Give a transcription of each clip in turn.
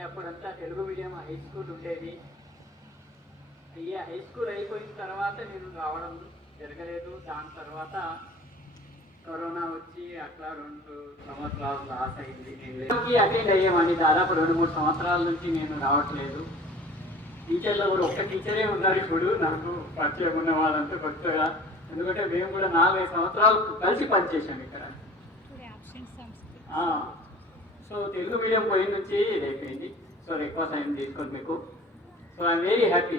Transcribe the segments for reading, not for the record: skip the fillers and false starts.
అంటే అప్పుడంతా Telugu medium high school ఉండేది. ఈ హై స్కూల్ అయిపోయిన తర్వాత నేను రావడం జరగలేదు. దాని తర్వాత కరోనా వచ్చి అట్లా 2 సంవత్సరాలు లాస్ అయింది. నేను అటెండ్ అయ్యేవాడిని. దాదాపు 2-3 సంవత్సరాల నుంచి నేను రావట్లేదు. టీచర్లో కూడా ఒక్క టీచరే ఉన్నారు ఇప్పుడు నాకు పరిచయం ఉన్న వాళ్ళంతా కొత్తగా. ఎందుకంటే మేము కూడా 4-5 సంవత్సరాలు కలిసి పనిచేసాం ఇక్కడ. సో తెలుగు మీడియం పోయిన నుంచి ఇది అయిపోయింది. సో ఎక్కువ టైం తీసుకోండి మీకు. సో ఐఎమ్ వెరీ హ్యాపీ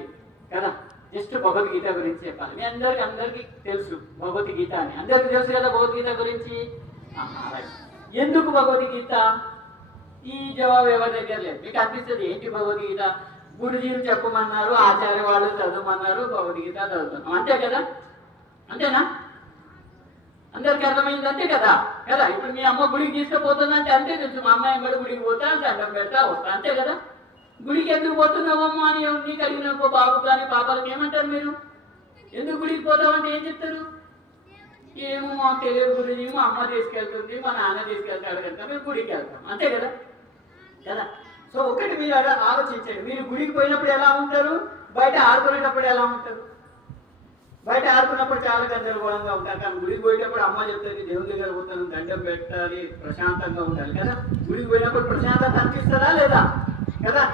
కదా. జస్ట్ భగవద్గీత గురించి చెప్పాలి. మీ అందరికీ తెలుసు భగవద్గీత అని. అందరికీ తెలుసు కదా భగవద్గీత గురించి. ఎందుకు భగవద్గీత? ఈ జవాబు ఎవరి దగ్గర లేదు. మీకు అనిపిస్తుంది ఏంటి భగవద్గీత? గురుజీలు చెప్పమన్నారు, ఆచార్య వాళ్ళు చదవమన్నారు, భగవద్గీత చదువుతున్నాం, అంతే కదా? అంతేనా? అందరికి అర్థమైంది, అంతే కదా? కదా ఇప్పుడు మీ అమ్మ గుడికి తీసుకుపోతుందంటే అంతే తెలుసు. మా అమ్మాయి కూడా గుడికి పోతా, దండం పెడతా వస్తా, అంతే కదా? గుడికి ఎందుకు పోతున్నావమ్మా అని నీకు అడిగిన బాబు కానీ పాపాలకు ఏమంటారు మీరు? ఎందుకు గుడికి పోతామంటే ఏం చెప్తారు? ఏమో మాకు తెలియదు గురించి, మా అమ్మ తీసుకెళ్తుంది, మా నాన్న తీసుకెళ్తాడు కనుక మేము గుడికి వెళ్తాం, అంతే కదా? కదా. సో ఒకటి మీరు అలా ఆలోచించండి. మీరు గుడికి పోయినప్పుడు ఎలా ఉంటారు, బయట ఆడుకునేటప్పుడు ఎలా ఉంటారు? బయట ఆడుకున్నప్పుడు చాలా గందరగోళంగా ఉంటారు. కానీ గుడికి పోయేటప్పుడు అమ్మ చెప్తుంది దేవుని దగ్గర పోతాను, దండం పెట్టాలి, ప్రశాంతంగా ఉండాలి కదా. గుడికి పోయినప్పుడు ప్రశాంతత అనిపిస్తుందా లేదా? కదా,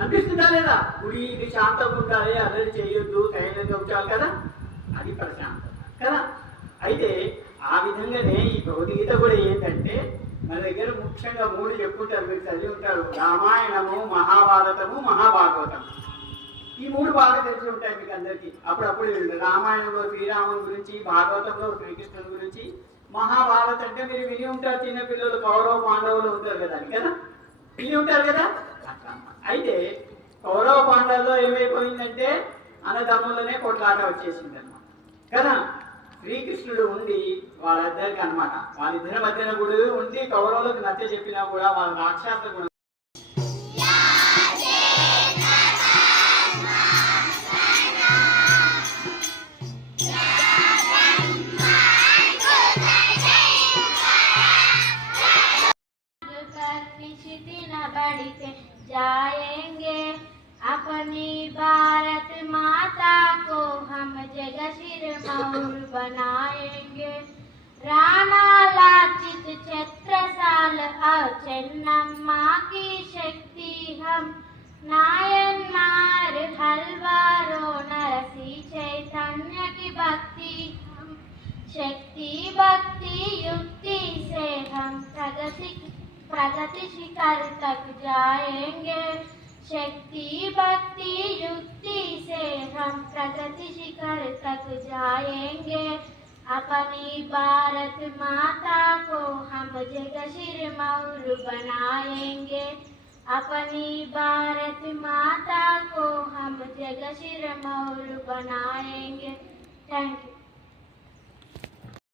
అనిపిస్తుందా లేదా? గుడి శాంతంగా ఉండాలి, అదే చేయొద్దు, సైలెంట్గా ఉంచాలి కదా, అది ప్రశాంతత కదా. అయితే ఆ విధంగానే ఈ భగవద్గీత కూడా ఏంటంటే మన దగ్గర ముఖ్యంగా 3 చెప్పుకుంటారు, మీరు చదివి ఉంటారు. రామాయణము, మహాభారతము, మహాభాగవతం. ఈ 3 బాగా తెలిసి ఉంటాయి మీకు అందరికీ. అప్పుడప్పుడు రామాయణంలో శ్రీరాముని గురించి, భాగవతంలో శ్రీకృష్ణుని గురించి, మహాభారతం అంటే మీరు విని ఉంటారు. చిన్న పిల్లలు కౌరవ పాండవులు ఉంటారు కదా అని కదా, విని ఉంటారు కదా. అయితే కౌరవ పాండవుల్లో ఏమైపోయిందంటే అన్నదమ్ములనే కొట్లాట వచ్చేసింది అన్నమాట కదా. శ్రీకృష్ణుడు ఉండి వాళ్ళిద్దరికి అనమాట, వాళ్ళిద్దరి మధ్యన కూడా ఉండి కౌరవులకు నచ్చ చెప్పినా కూడా వాళ్ళ రాక్షస గుణం जाएंगे अपनी भारत माता को हम जगह सिर मौर बनाएंगे। राणा लाचित छत्रसाल और चेन्नम्मा की शक्ति हम, नायन्नार हलवारों नरसी चैतन्य की भक्ति हम, शक्ति भक्ति युक्ति से हम प्रगति शिखर तक जाएंगे। शक्ति भक्ति युक्ति से हम प्रगति शिखर तक जाएंगे। अपनी भारत माता को हम जगह सिर मौर बनाएंगे। अपनी भारत माता को हम जगह सिर मौर बनाएंगे। Thank you.